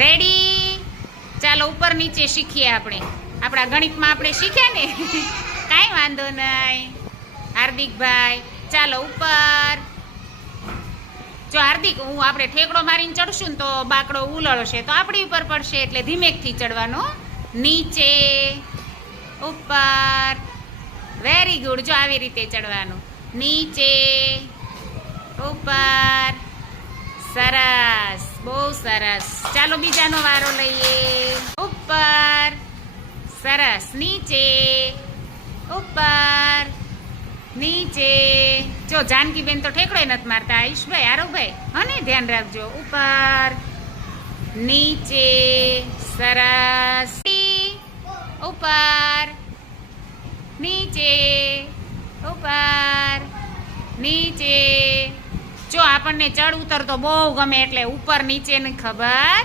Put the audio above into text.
Ready? ચાલો ઉપર નીચે શીખીએ આપણે. આપણા ગણિતમાં આપણે શીખ્યા ને કાંઈ વાંધો નહીં. હાર્દિકભાઈ ચાલો ઉપર. જો હાર્દિક, આપણે ઠેકડો મારીને ચડશું ને તો બાકડો ઉલળશે તો આપણી ઉપર પડશે, એટલે ધીમેકથી ચડવાનું. નીચે, ઉપર. Very good. જો આવી રીતે ચડવાનું. નીચે, ઉપર. સરસ, બહુ સરસ. ચાલો બીજાનો વારો લઈએ. ઉપર. સરસ. નીચે, ઉપર. નીચે. જો જાનકીબેન તો ઠેકડો નથી મારતા. આયુષભાઈ, આરવભાઈ, હને ધ્યાન રાખજો. ઉપર, નીચે. સરસ. ઉપર, નીચે, ઉપર, નીચે. જો આપણને ચડ ઉતર તો બહુ ગમે, એટલે ઉપર નીચેની ખબર